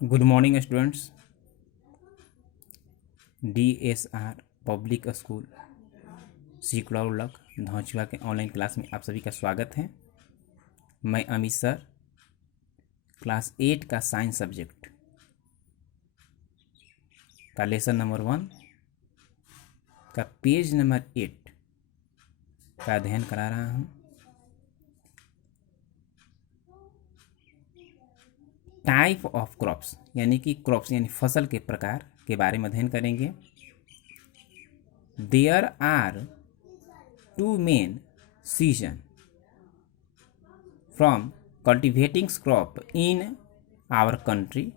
Good morning students. DSR public school Sikdaulak Dhauchua के online class में आप सभी का स्वागत है। मैं अमित सर, क्लास 8 का साइंस सब्जेक्ट का लेसन नंबर 1 का पेज नंबर 8 का अध्ययन करा रहा हूँ। टाइप ऑफ क्रॉप्स यानी कि क्रॉप्स यानी फसल के प्रकार के बारे में अध्ययन करेंगे। There are two main season from cultivating crop in our country,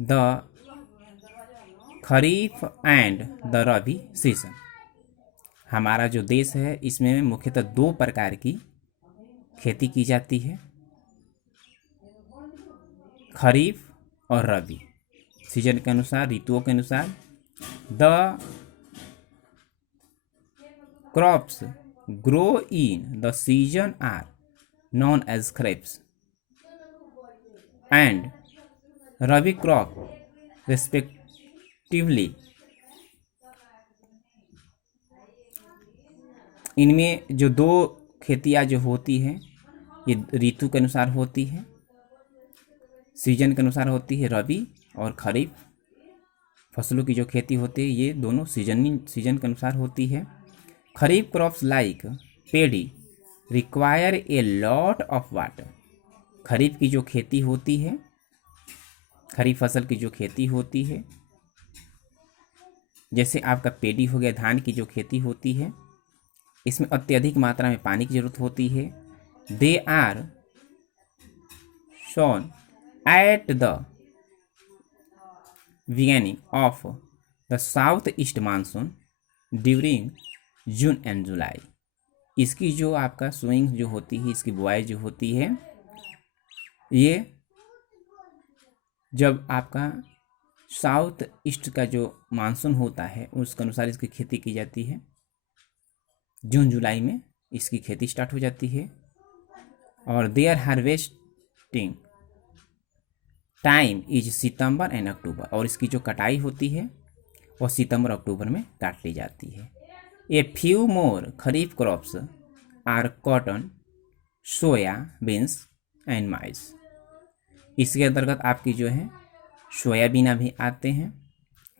the kharif and the rabi season. हमारा जो देश है इसमें मुख्यतः दो प्रकार की खेती की जाती है, खरीफ और रबी। सीजन के अनुसार, ऋतुओं के अनुसार। The crops grow in the season are known as kharifs and rabi crop respectively. इनमें जो दो खेतियाँ जो होती हैं ये ऋतु के अनुसार होती है, सीजन के अनुसार होती है। रबी और खरीफ फसलों की जो खेती होती है ये दोनों सीजन के अनुसार होती है। Kharif crops like paddy require a lot of water. Kharif की जो खेती होती है, खरीफ फसल की जो खेती होती है, जैसे आपका पेडी हो गया, धान की जो खेती होती है, इसमें अत्यधिक मात्रा में पानी की जरूरत होती है। They are shown at the beginning of the south east monsoon during June and July. इसकी जो आपका सोइंग जो होती है, इसकी बुआई जो होती है, ये जब आपका साउथ ईस्ट का जो मानसून होता है उसके अनुसार इसकी खेती की जाती है। जून जुलाई में इसकी खेती स्टार्ट हो जाती है। और their harvesting time is September and October. और इसकी जो कटाई होती है वो सितंबर अक्टूबर में काट ली जाती है। A few more kharif crops are cotton, soya beans and maize. इसके अंतर्गत आपकी जो है सोयाबीन भी आते हैं,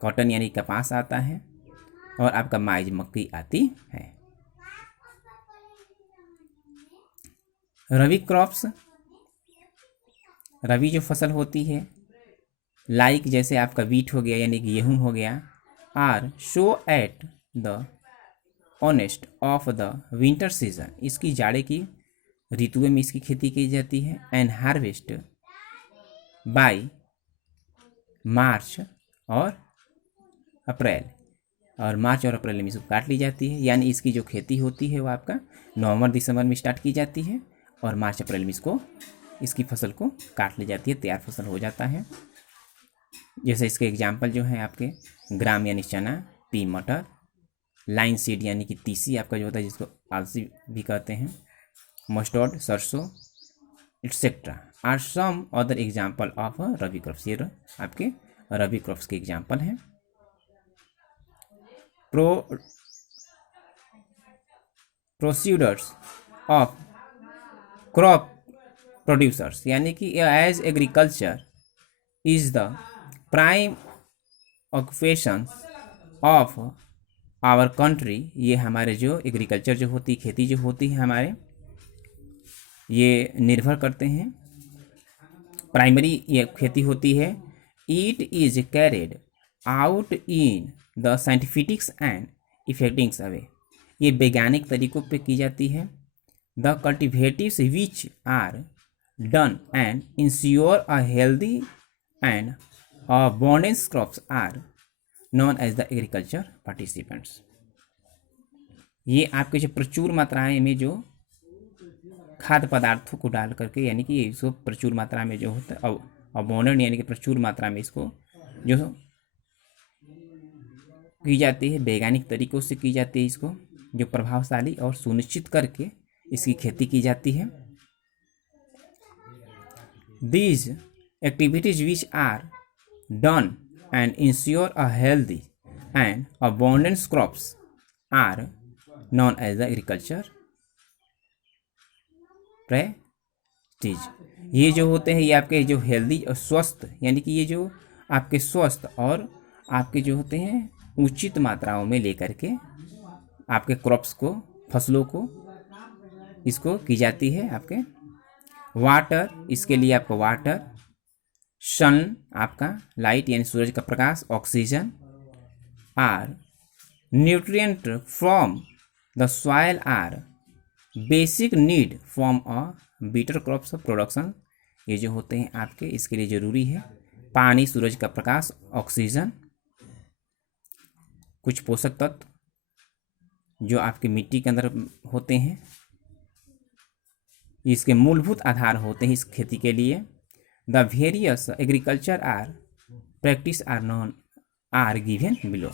कॉटन यानी कपास आता है, और आपका माइज मक्की आती है। रबी क्रॉप्स, रबी जो फसल होती है, लाइक जैसे आपका वीट हो गया यानी गेहूँ हो गया, are sown at the onset of the winter season. इसकी जाड़े की ऋतुओं में इसकी खेती की जाती है। एंड हार्वेस्ट बाय मार्च और अप्रैल, और मार्च और अप्रैल में इसको काट ली जाती है। यानी इसकी जो खेती होती है वो आपका नवंबर दिसंबर में स्टार्ट की जाती है और मार्च अप्रैल में इसकी फसल को काट ली जाती है, तैयार फसल हो जाता है। जैसे इसके एग्जाम्पल जो है आपके ग्राम यानी चना, पी मटर, लाइन सीड यानी कि तीसी आपका जो होता है जिसको आलसी भी कहते हैं, mustard sarson etcetera are some other example of rabi crops. ये आपके रबी क्रॉप्स के एग्जाम्पल हैं। प्रोसीडर्स ऑफ क्रॉप प्रोड्यूसर्स यानी कि as agriculture is the prime occupation of our country. ये हमारे जो एग्रीकल्चर जो होती, खेती जो होती है हमारे, ये निर्भर करते हैं, प्राइमरी ये खेती होती है। It is carried out in the scientifics and effectings away. ये वैज्ञानिक तरीकों पे की जाती है। The cultivatives which are done and ensure a healthy and abundance crops are known as the agriculture participants. ये आपके जो प्रचुर मात्राएं में जो खाद्य पदार्थों को डाल करके, यानी कि इसको प्रचुर मात्रा में जो होता है अबोनेंट यानी कि प्रचुर मात्रा में इसको जो की जाती है, वैज्ञानिक तरीकों से की जाती है, इसको जो प्रभावशाली और सुनिश्चित करके इसकी खेती की जाती है। These activities which are done and ensure a healthy and abundant crops are known as the agriculture practice. ये जो होते हैं ये आपके जो हेल्दी और स्वस्थ, यानी कि ये जो आपके स्वस्थ और आपके जो होते हैं उचित मात्राओं में लेकर के आपके क्रॉप्स को, फसलों को इसको की जाती है। आपके वाटर, इसके लिए आपका वाटर, सन आपका लाइट यानी सूरज का प्रकाश, oxygen or nutrient from the soil are basic need from a better crops production. ये जो होते हैं आपके इसके लिए ज़रूरी है पानी, सूरज का प्रकाश, ऑक्सीजन, कुछ पोषक तत्व जो आपके मिट्टी के अंदर होते हैं, इसके मूलभूत आधार होते हैं इस खेती के लिए। The various agriculture are practice are known are given below.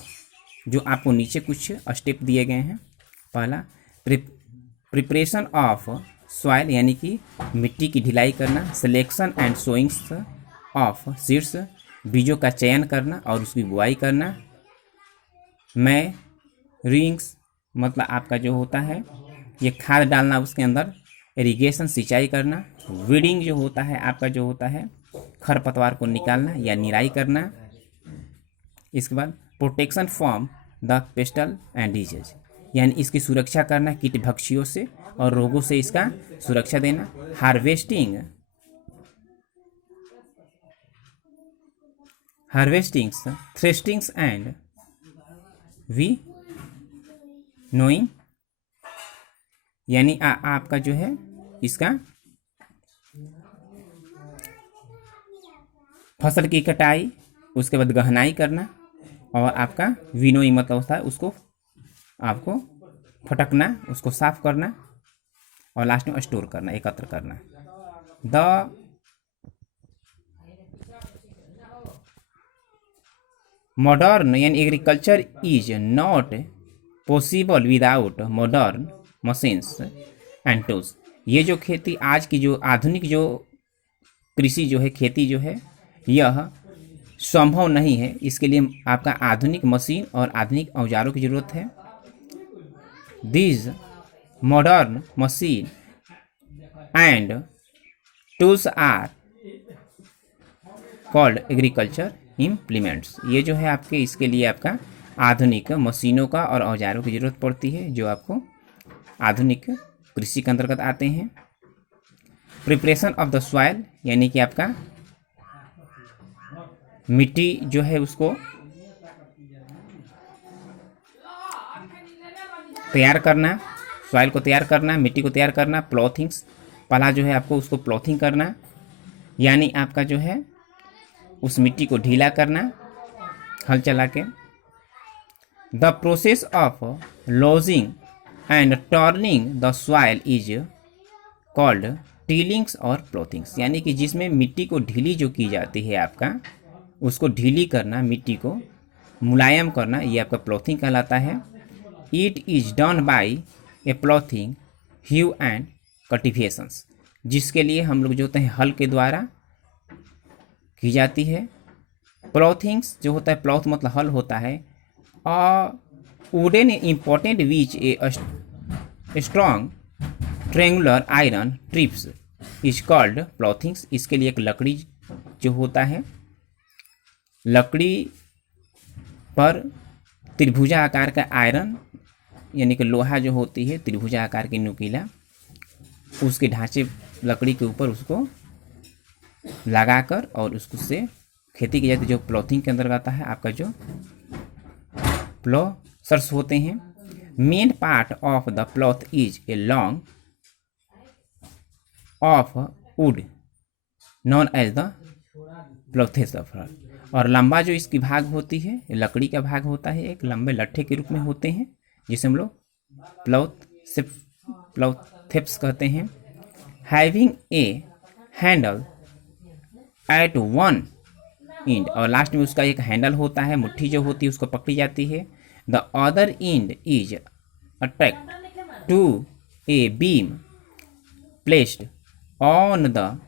जो आपको नीचे कुछ स्टेप दिए गए हैं। पहला प्रिपरेशन ऑफ सॉइल यानी कि मिट्टी की ढिलाई करना, सिलेक्शन एंड सोइंग्स ऑफ सीड्स बीजों का चयन करना और उसकी बुआई करना, मैं रिंग्स मतलब आपका जो होता है ये खाद डालना उसके अंदर, इरिगेशन सिंचाई करना, वीडिंग जो होता है आपका जो होता है खरपतवार को निकालना या निराई करना। इसके बाद protection from the pastel and disease यानी इसकी सुरक्षा करना कीट भक्षियों से और रोगों से इसका सुरक्षा देना। हार्वेस्टिंग्स थ्रेस्टिंग्स एंड वी नोइंग यानी आपका जो है इसका फसल की कटाई, उसके बाद गहनाई करना और आपका विनोइंग मतलब होता है उसको आपको फटकना, उसको साफ करना और लास्ट में स्टोर करना, एकत्र करना। द मॉडर्न यानी agriculture is not possible without modern machines and tools. ये जो खेती आज की जो आधुनिक जो कृषि जो है, खेती जो है, यह संभव नहीं है। इसके लिए आपका आधुनिक मशीन और आधुनिक औजारों की ज़रूरत है। These modern machine and tools are called agriculture implements। ये जो है आपके इसके लिए आपका आधुनिक मशीनों का और औजारों की ज़रूरत पड़ती है जो आपको आधुनिक कृषि के अंतर्गत आते हैं। प्रिपरेशन ऑफ द सॉइल यानी कि आपका मिट्टी जो है उसको तैयार करना, सॉइल को तैयार करना, मिट्टी को तैयार करना। प्लॉथिंग्स, पहला जो है आपको उसको प्लॉथिंग करना यानी आपका जो है उस मिट्टी को ढीला करना हल चला के। The process of lodging and turning the soil is called tillings और प्लॉथिंग्स यानी कि जिसमें मिट्टी को ढीली जो की जाती है आपका उसको ढीली करना, मिट्टी को मुलायम करना, ये आपका प्लॉथिंग कहलाता है। It is done by a ploughing hoe and cultivations जिसके लिए हम लोग जो होते हैं हल के द्वारा की जाती है। प्लॉथिंग्स जो होता है, प्लॉथ मतलब हल होता है। Wooden important which a strong triangular iron trips is called ploughings. इसके लिए एक लकड़ी जो होता है, लकड़ी पर त्रिभुजा आकार का आयरन यानी कि लोहा जो होती है त्रिभुजा आकार की नुकीला, उसके ढांचे लकड़ी के ऊपर उसको लगाकर और उसको से खेती की जाती है जो प्लॉथिंग के अंदर आता है। आपका जो प्लॉसर्स होते हैं। Main part of the plough is a long of wood known as the ploughshaft और लंबा जो इसकी भाग होती है लकड़ी का भाग होता है, एक लंबे लट्ठे के रूप में होते हैं जिसे हम लोग प्लॉथेप्स कहते हैं। Having a handle at one and और लास्ट में उसका एक हैंडल होता है, मुट्ठी जो होती है उसको पकड़ी जाती है। The other end is attached to a beam placed on the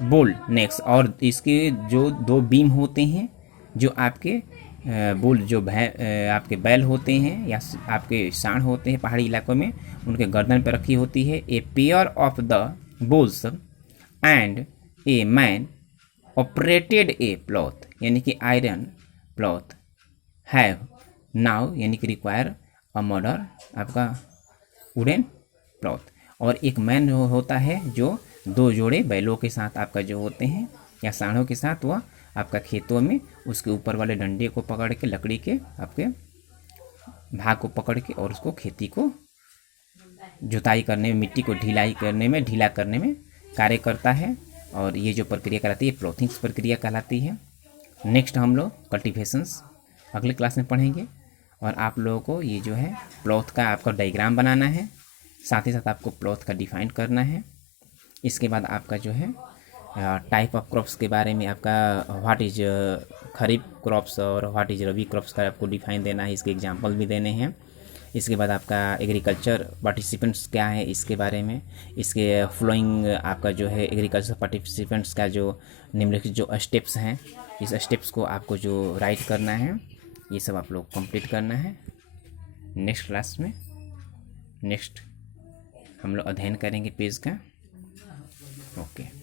bull next, और इसके जो दो बीम होते हैं, जो आपके बुल जो आपके बैल होते हैं या आपके सांड होते हैं पहाड़ी इलाकों में, उनके गर्दन पर रखी होती है। A pair of the bulls and a man operated a plough, यानी कि आयरन प्लॉथ हैव नाउ, यानी कि रिक्वायर अ मर्डर आपका वुडन प्लॉथ। और एक मैन होता है जो दो जोड़े बैलों के साथ आपका जो होते हैं या सांडों के साथ, वह आपका खेतों में उसके ऊपर वाले डंडे को पकड़ के, लकड़ी के आपके भाग को पकड़ के, और उसको खेती को जुताई करने में, मिट्टी को ढीला करने में कार्य करता है। और ये जो प्रक्रिया कहलाती है प्लॉथिंग्स प्रक्रिया कहलाती है। नेक्स्ट हम लोग कल्टीवेशंस अगले क्लास में पढ़ेंगे, और आप लोगों को ये जो है प्लॉथ का आपका डायग्राम बनाना है, साथ ही साथ आपको प्लॉथ का डिफाइन करना है। इसके बाद आपका जो है टाइप ऑफ क्रॉप्स के बारे में, आपका व्हाट इज खरीफ क्रॉप्स और व्हाट इज रबी क्रॉप्स का आपको डिफाइन देना है, इसके एग्जांपल भी देने हैं। इसके बाद आपका एग्रीकल्चर पार्टिसिपेंट्स क्या है इसके बारे में, इसके फ्लोइंग आपका जो है एग्रीकल्चर पार्टिसिपेंट्स का जो निम्नलिखित जो स्टेप्स हैं, इस स्टेप्स को आपको जो राइट करना है, ये सब आप लोग कंप्लीट करना है। नेक्स्ट क्लास में नेक्स्ट हम लोग अध्ययन करेंगे पेज का। ओके।